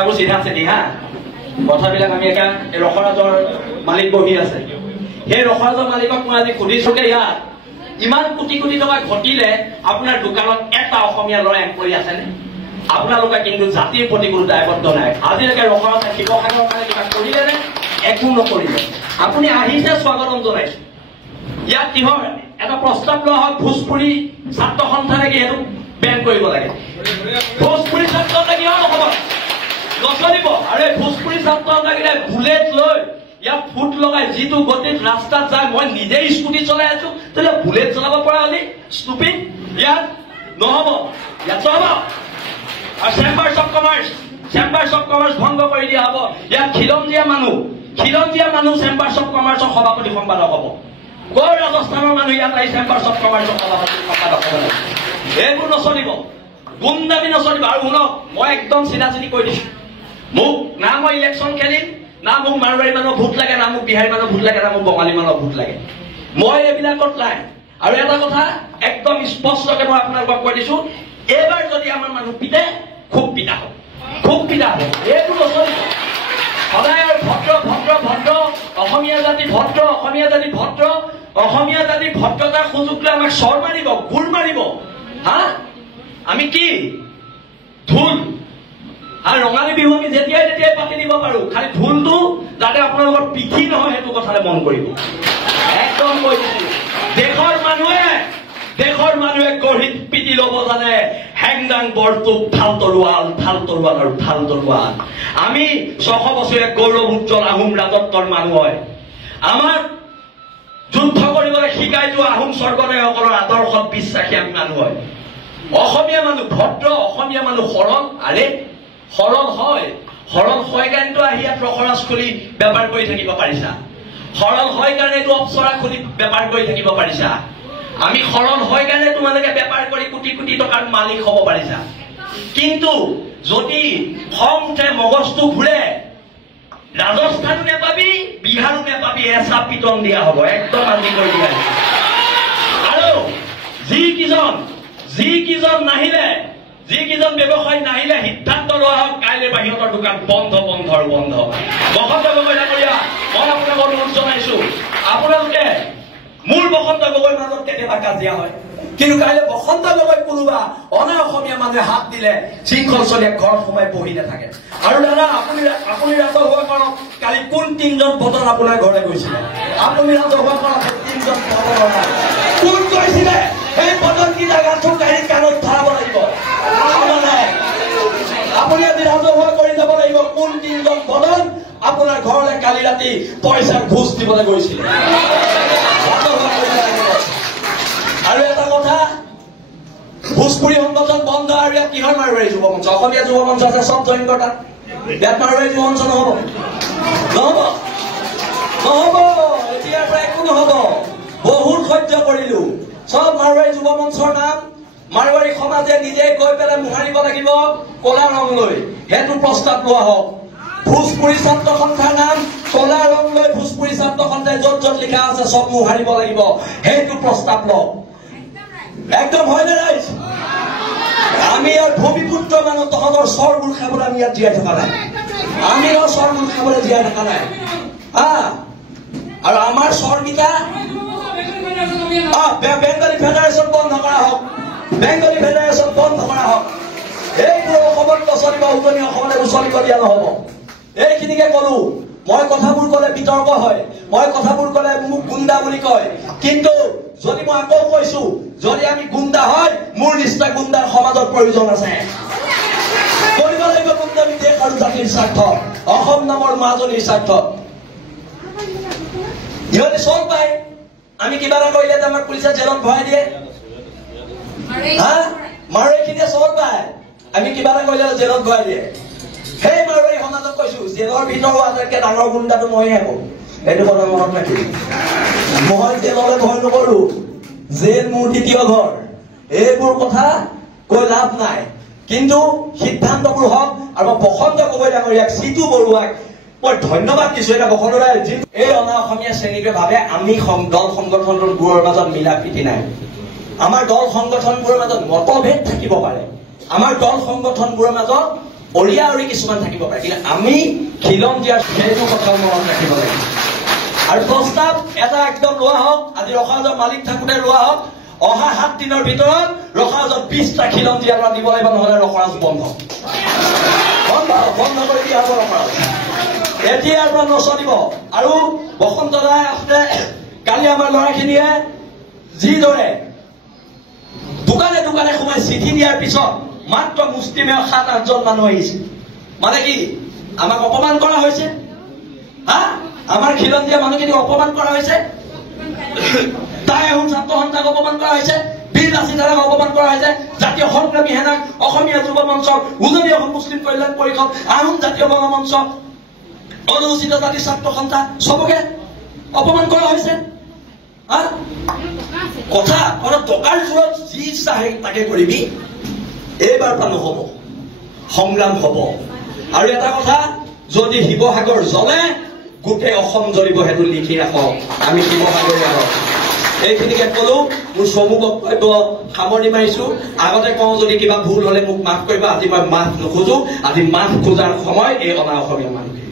কথাবোৰ চিধা চিধি হা কথাবিলাক আমি একা ৰসৰাজৰ মালিক বহি আছে সেই ৰসৰাজৰ মালিকক মই আজি সুধিছোকে ইয়াত ইমান কোটি কোটি টকা ঘটিলে আপোনাৰ দোকানত এটা অসমীয়া ল'ৰা এমপ্লয়ী আছেনে আপোনালোকে কিন্তু জাতিৰ প্ৰতি কোনো দায়বদ্ধ নাই আজিলৈকে ৰসৰাজে শিৱসাগৰৰ কাৰণে কিবা কৰিলেনে একো নকৰিলে আপুনি আহিছে স্বাগতম জনাইছে ইয়াত কিহৰ এটা প্ৰস্তাৱ লোৱা হয় ভোজপুৰী ছাত্ৰ সন্থানে কি সেইটো বেন কৰিব লাগে ভোজপুৰী ছাত্ৰ লাগি অসমত নচলিব আৰু এই ভোজপুৰী ছাত্ৰ লাগিলে বুলেট লৈ ইয়াত ফুট লগাই যিটো গতিত ৰাস্তাত যায় মই নিজে স্কুটি চলাই আছো তেতিয়াহ'লে বুলেট চলাব পৰা হ'লে ষ্টুপিড ইয়াত নহ'ব ইয়াত চলাব আৰু চেম্বাৰ্ছ অফ কমাৰ্চ ভংগ কৰি দিয়া হ'ব ইয়াত খিলঞ্জীয়া মানুহ চেম্বাৰ্ছ অফ কমাৰ্চৰ সভাপতি সম্পাদক হ'ব কৰ ৰাজস্থানৰ মানুহ ইয়াত আহি চেম্বাৰ্ছ অফ কমাৰ্চৰ সভাপতি সম্পাদক হ'ব এইবোৰ নচলিব গুণ্ডামি নচলিব আৰু শুনক মই একদম চিধা চিধি কৈ দিছো মোক না মই ইলেকশ্যন খেলিম না মোক মাৰোৱাৰী মানুহৰ ভোট লাগে না মোক বিহাৰী মানুহৰ ভোট লাগে না মোক বঙালী মানুহৰ ভোট লাগে মই এইবিলাকত নাই আৰু এটা কথা একদম স্পষ্টকে মই আপোনালোকক কৈ দিছো এইবাৰ যদি আমাৰ মানুহ পিতে খুব পিতা হ'ব এইটো নচলিব সদায় আৰু ভদ্ৰ অসমীয়া জাতি ভদ্ৰতাৰ সুযোগ লৈ আমাক চৰ মাৰিব গোৰ মাৰিব হা আমি কি ঢোল আৰু ৰঙালী বিহু আমি যেতিয়াই তেতিয়াই পাতি দিব পাৰো খালি ঢোলটো যাতে আপোনালোকৰ পিঠি নহয় সেইটো কথালে মন কৰিব একদম কৈ দিছো দেশৰ মানুহে গঢ়িত পিটি ল'ব জানে হেংদাং বৰটোপ ঠাল তৰোৱাল আৰু ঠাল তৰোৱাল আমি 600 বছৰীয়া গৌৰৱ উজ্জ্বল আহোম ৰাজত্বৰ মানুহ হয় আমাক যুদ্ধ কৰিবলৈ শিকাই যোৱা আহোম স্বৰ্গদেউসকলৰ আদৰ্শত বিশ্বাসী আমি মানুহ হয় অসমীয়া মানুহ ভদ্ৰ অসমীয়া মানুহ সৰল হয় কাৰণেতো আহি ইয়াত ৰসৰাজ খুলি বেপাৰ কৰি থাকিব পাৰিছা সৰল হয় কাৰণে এইটো অপচৰা খুলি বেপাৰ কৰি থাকিব পাৰিছা আমি সৰল হয় কাৰণে তোমালোকে বেপাৰ কৰি কোটি কোটি টকাৰ মালিক হ'ব পাৰিছা কিন্তু যদি খং উঠে মগজটো ঘূৰে ৰাজস্থানো নেপাবি বিহাৰো নেপাবি এচা পিটন দিয়া হ'ব একদম আজি কৰি দিয়া আৰু যিকেইজন ব্যৱসায়ী নাহিলে সিদ্ধান্ত লোৱা হওক কাইলৈ বাহিৰৰ দোকান বন্ধ বসন্ত গগৈ ডাঙৰীয়া মই আপোনালোকক অনুৰোধ জনাইছো আপোনালোকে মোৰ বসন্ত গগৈৰ মাজত কেতিয়াবা কাজিয়া হয় কিন্তু কাইলৈ বসন্ত গগৈ কোনোবা অনা অসমীয়া মানুহে হাত দিলে শৃংখল চলিয়ে ঘৰত সোমাই বহি নাথাকে আৰু দাদা আপুনি ৰাজহুৱা কৰক কালি কোন 3জন বদন আপোনাৰ ঘৰলৈ গৈছিলে আপুনি ৰাজহুৱা কৰক 3জন বদন কোন গৈছিলে সেই বদন কি জাগাটো গাড়ীত কাণত ধৰাব লাগিব আপুনি আজি ৰাজহুৱা কৰি যাব লাগিব কোন 3জন বদন আপোনাৰ ঘৰলৈ কালি ৰাতি পইচাৰ ঘোষ দিবলৈ গৈছিলে আৰু এটা কথা ভোজপুৰী সংগঠন বন্ধ আৰু ইয়াত কিহৰ মাৰোৱাৰী যুৱ মঞ্চ অসমীয়া যুৱ মঞ্চ আছে চব জইন কৰা ইয়াত মাৰোৱাৰী যুৱ মঞ্চ নহ'ব এতিয়াৰ পৰা একো নহ'ব বহুত সহ্য কৰিলো চব মাৰোৱাৰী যুৱ মঞ্চৰ নাম মাৰোৱাৰী সমাজে নিজে গৈ পেলাই মোহাৰিব লাগিব কলা ৰং লৈ সেইটো প্ৰস্তাৱ লোৱা হওক ভোজপুৰী ছাত্ৰ সন্থাৰ নাম কলা ৰং লৈ ভোজপুৰী ছাত্ৰ সন্থাই য'ত লিখা আছে চব মোহাৰিব লাগিব সেইটো প্ৰস্তাৱ লওক একদম হয়নে ৰাইজ আমি ইয়াৰ ভূমিপুত্ৰ মানুহ তহঁতৰ চৰবোৰ খাবলৈ আমি ইয়াত জীয়াই থকা নাই আমি চৰবোৰ খাবলৈ জীয়াই থকা নাই আৰু আমাৰ চৰকেইটা বেংগলী ফেডাৰেশ্যন বন্ধ কৰা হওক এইবোৰ অসমত নচলিব উজনি অসমলৈ উচলিব দিয়া নহ'ব এইখিনিকে কলো মই কথাবোৰ ক'লে বিতৰ্ক হয় মই কথাবোৰ ক'লে মোক গুণ্ডা বুলি কয় কিন্তু যদি মই আকৌ কৈছো যদি আমি গুণ্ডা হয় মোৰ নিচিনা গুণ্ডাৰ সমাজৰ প্ৰয়োজন আছে কৰিব লাগিব গুণ্ডামি দেশ আৰু জাতিৰ স্বাৰ্থ অসম নামৰ মাজনীৰ স্বাৰ্থ ইহঁতে চল পায় আমি কিবা এটা কৰিলে আমাক পুলিচে জেলত ভৰাই দিয়ে মাৰোৱাৰীখিনিয়ে চল পায় আমি কিবা এটা কৰিলে জেলত ভৰাই দিয়ে সেই মাৰোৱাৰী সমাজক কৈছো জেলৰ ভিতৰৰ আটাইতকৈ ডাঙৰ গুণ্ডাটো ময়ে হ'ব এইটো কথা মনত ৰাখিম মই জেললৈ ভয় নকৰো জেল মোৰ দ্বিতীয় ঘৰ এইবোৰ কথা কৈ লাভ নাই কিন্তু সিদ্ধান্তবোৰ হওক আৰু বসন্ত গগৈ ডাঙৰীয়াক চিতু বৰুৱাক মই ধন্যবাদ দিছো এটা বসন্ত ৰায় এই অনা অসমীয়া শ্ৰেণীটোৱে ভাবে আমি দল সংগঠনবোৰৰ মাজত মিলা প্ৰীতি নাই আমাৰ দল সংগঠনবোৰৰ মাজত মতভেদ থাকিব পাৰে আমাৰ দল সংগঠনবোৰৰ মাজত অৰিয়া অৰি কিছুমান থাকিব পাৰে, কিন্তু আমি খিলঞ্জীয়াৰ সেইটো কথা মনত ৰাখিব লাগিব। আৰু প্ৰস্তাৱ এটা একদম লোৱা হওক, আজি ৰখাজৰ মালিক থাকোঁতে লোৱা হওক, অহা 7 দিনৰ ভিতৰত ৰখাজত 20টা খিলঞ্জীয়া পৰা দিব লাগিব, নহলে ৰখৰাজ বন্ধ কৰি দিয়া হ'ব। ৰখৰাজ এতিয়াৰ পৰা নচলিব। আৰু বসন্ত দাই কালি আমাৰ ল'ৰাখিনিয়ে যিদৰে দোকানে দোকানে সোমাই চিঠি দিয়াৰ পিছত মাত্ৰ মুষ্টিমেয় 7-8জন মানুহ আহিছে, মানে কি আমাক অপমান কৰা হৈছে? হা, আমাৰ খিলঞ্জীয়া মানুহখিনিক অপমান কৰা হৈছে, তাই আহোম ছাত্ৰ সন্থাক অপমান কৰা হৈছে, বীৰ লাচিতাক অপমান কৰা হৈছে, জাতীয় সংগ্ৰামী সেনাক, অসমীয়া যুৱ মঞ্চক, উজনি অসম মুছলিম কল্যাণ পৰিষদ, আহোম জাতীয় মঞ্চ, অনুসূচিত জাতি ছাত্ৰ সন্থা, চবকে অপমান কৰা হৈছে। কথা টকাৰ জোৰত যি ইচ্ছা তাকে কৰিবি, এইবাৰ পৰা নহব, সংগ্ৰাম হব। আৰু এটা কথা, যদি শিৱসাগৰ জ্বলে গোটেই অসম জ্বলিব, সেইটো লিখি ৰাখক। আমি শিৱসাগৰীয়া হওক। এইখিনিকে কলো, মোৰ চমু বক্তব্য সামৰি মাৰিছো। আগতে কওঁ যদি কিবা ভুল হলে মোক মাফ কৰিবা, আজি মই মাফ নোখোজো। আজি মাফ খোজাৰ সময় এই অনা অসমীয়া মানুহখিনি।